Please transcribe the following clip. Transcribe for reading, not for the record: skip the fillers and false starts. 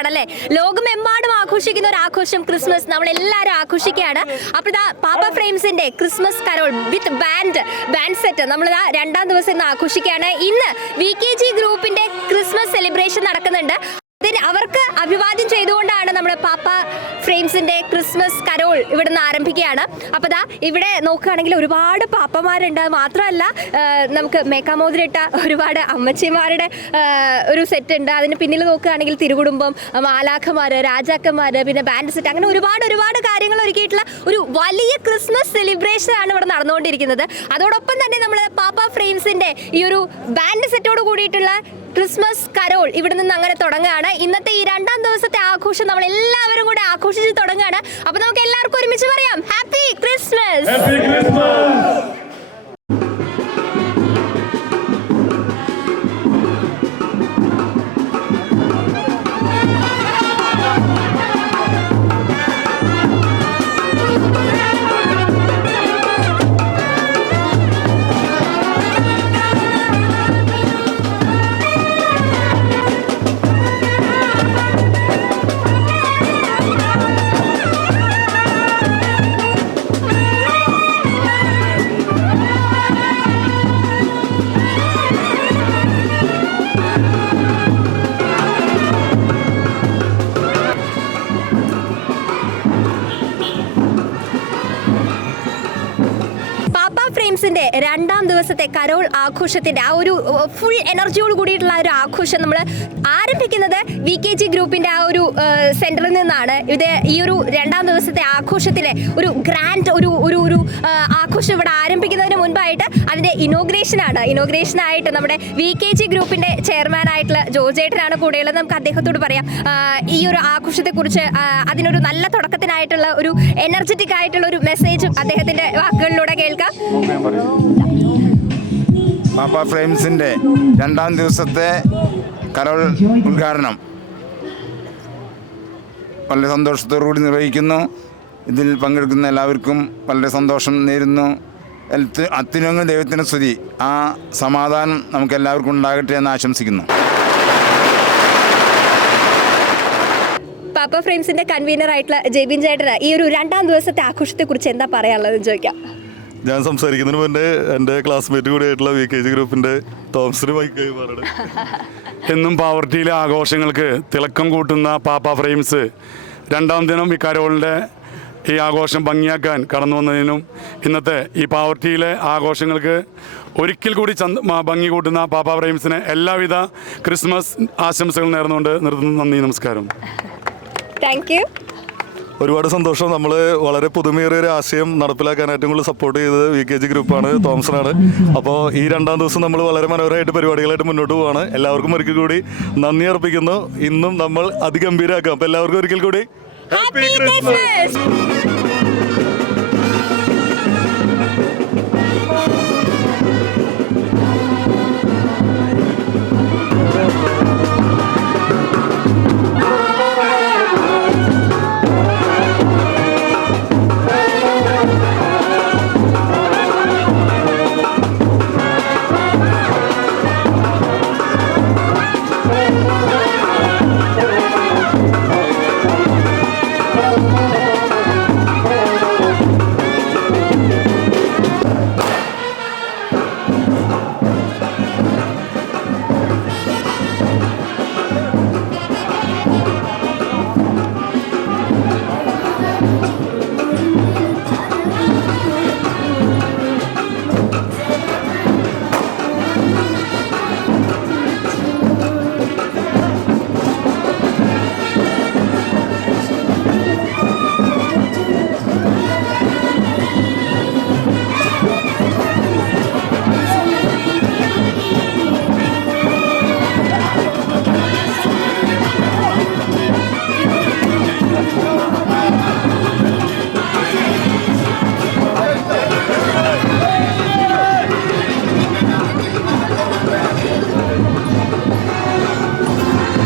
ആണല്ലേ. ലോകമെമ്പാടും ആഘോഷിക്കുന്ന ഒരു ആഘോഷം ക്രിസ്മസ് നമ്മളെല്ലാവരും ആഘോഷിക്കുകയാണ്. അപ്പോൾ ഇതാ പാപ്പ ഫ്രെയിംസിന്റെ ക്രിസ്മസ് കരോൾ വിത്ത് ബാൻഡ് സെറ്റ് നമ്മളിതാ 2ാം ദിവസം ഇന്ന് ആഘോഷിക്കുകയാണ്. ഇന്ന് VKG ഗ്രൂപ്പിന്റെ ക്രിസ്മസ് സെലിബ്രേഷൻ നടക്കുന്നുണ്ട്. അവർക്ക് അഭിവാദ്യം ചെയ്തുകൊണ്ടാണ് നമ്മുടെ പാപ്പ ഫ്രെയിംസിന്റെ ക്രിസ്മസ് കരോൾ ഇവിടുന്ന് ആരംഭിക്കുകയാണ്. അപ്പോൾ ദാ ഇവിടെ നോക്കുകയാണെങ്കിൽ ഒരുപാട് പാപ്പമാരുണ്ട്. മാത്രമല്ല നമുക്ക് മേക്കാമോതിരിട്ട ഒരുപാട് അമ്മച്ചിമാരുടെ ഒരു സെറ്റ് ഉണ്ട്. അതിന് പിന്നിൽ നോക്കുകയാണെങ്കിൽ തിരുകുടുംബം, മാലാഖമാർ, രാജാക്കന്മാർ, പിന്നെ ബാൻഡ് സെറ്റ്, അങ്ങനെ ഒരുപാട് കാര്യങ്ങൾ ഒരുക്കിയിട്ടുള്ള ഒരു വലിയ ക്രിസ്മസ് സെലിബ്രേഷൻ ആണ് ഇവിടെ നടന്നുകൊണ്ടിരിക്കുന്നത്. അതോടൊപ്പം തന്നെ നമ്മൾ പാപ്പ ഫ്രെയിംസിന്റെ ഈ ഒരു ബാൻഡ് സെറ്റോട് കൂടിയിട്ടുള്ള ക്രിസ്മസ് കരോൾ ഇവിടെ നിന്ന് അങ്ങനെ തുടങ്ങുകയാണ്. ഇന്നത്തെ ഈ 2ാം ദിവസത്തെ ആഘോഷം നമ്മൾ എല്ലാവരും കൂടെ ആഘോഷിച്ച് തുടങ്ങുകയാണ്. അപ്പൊ നമുക്ക് എല്ലാവർക്കും ഒരുമിച്ച് പറയാം ഹാപ്പി ക്രിസ്മസ്. ഫ്രെയിംസിന്റെ 2ാം ദിവസത്തെ കരോൾ ആഘോഷത്തിന്റെ ആ ഒരു ഫുൾ എനർജിയോട് കൂടിയിട്ടുള്ള ഒരു ആഘോഷം നമ്മൾ ആരംഭിക്കുന്നത് VKG ഗ്രൂപ്പിന്റെ ആ ഒരു സെന്ററിൽ നിന്നാണ്. ഇത് ഈ ഒരു 2ാം ദിവസത്തെ ആഘോഷത്തിലെ ഒരു ഗ്രാൻഡ് ഒരു ആഘോഷം ഇവിടെ ആരംഭിക്കുന്നതിന് മുൻപായിട്ട് അതിന്റെ ഇനോഗ്രേഷനായിട്ട് നമ്മുടെ VKG ഗ്രൂപ്പിന്റെ ചെയർമാൻ ആയിട്ടുള്ള ജോർജേട്ടനാണ് കൂടെയുള്ളത്. നമുക്ക് അദ്ദേഹത്തോട് പറയാം ഈ ഒരു ആഘോഷത്തെക്കുറിച്ച്, അതിനൊരു നല്ല തുടക്കത്തിനായിട്ടുള്ള ഒരു എനർജറ്റിക് ആയിട്ടുള്ള ഒരു മെസ്സേജും അദ്ദേഹത്തിന്റെ വാക്കുകളിലൂടെ കേൾക്കാം. പാപ്പ ഫ്രെയിംസിൻ്റെ 2ാം ദിവസത്തെ കരോൾ ഉദ്ഘാടനം വളരെ സന്തോഷത്തോടുകൂടി നിർവഹിക്കുന്നു. ഇതിൽ പങ്കെടുക്കുന്ന എല്ലാവർക്കും വളരെ സന്തോഷം നേരുന്നു. അത്യുന്നത ദൈവത്തിൻ്റെ സ്തുതി, ആ സമാധാനം നമുക്ക് എല്ലാവർക്കും ഉണ്ടാകട്ടെ എന്ന് ആശംസിക്കുന്നു. പാപ്പ ഫ്രെയിംസിന്റെ കൺവീനർ ആയിട്ടുള്ള ജെബിൻ ചേട്ടന് ഈ ഒരു 2ാം ദിവസത്തെ ആഘോഷത്തെക്കുറിച്ച് എന്താ പറയാനുള്ളത് ചോദിക്കാം. ഞാൻ സംസാരിക്കുന്നതിന് മുന്നേ എൻ്റെ ക്ലാസ്മേറ്റ് കൂടിയായിട്ടുള്ള VKG ഗ്രൂപ്പിൻ്റെ തോമസിന് മൈക്ക് കൈമാറണം. എന്നും പാവർട്ടിയിലെ ആഘോഷങ്ങൾക്ക് തിളക്കം കൂട്ടുന്ന പാപ്പ ഫ്രെയിംസ് 2ാം ദിനം ഈ കരോളിൻ്റെ ഈ ആഘോഷം ഭംഗിയാക്കാൻ കടന്നു വന്നതിനും ഇന്നത്തെ ഈ പാവർട്ടിയിലെ ആഘോഷങ്ങൾക്ക് ഒരിക്കൽ കൂടി ഭംഗി കൂട്ടുന്ന പാപ്പ ഫ്രെയിംസിന് എല്ലാവിധ ക്രിസ്മസ് ആശംസകൾ നേർന്നുകൊണ്ട് നിർത്തുന്നു. നന്ദി, നമസ്കാരം. Thank you. ഒരുപാട് സന്തോഷം. നമ്മൾ വളരെ പുതുമേറിയ ഒരു ആശയം നടപ്പിലാക്കാൻ ഏറ്റവും കൂടുതൽ സപ്പോർട്ട് ചെയ്തത് VKG ഗ്രൂപ്പാണ്, തോമസനാണ്. അപ്പോൾ ഈ 2ാം ദിവസം നമ്മൾ വളരെ മനോഹരമായിട്ട് പരിപാടികളായിട്ട് മുന്നോട്ട് പോവാണ്. എല്ലാവർക്കും ഒരിക്കൽ കൂടി നന്ദി അർപ്പിക്കുന്നു. ഇന്നും നമ്മൾ അതിഗംഭീരമാക്കാം. അപ്പോൾ എല്ലാവർക്കും ഒരിക്കൽ കൂടി ഹാപ്പി ക്രിസ്മസ്.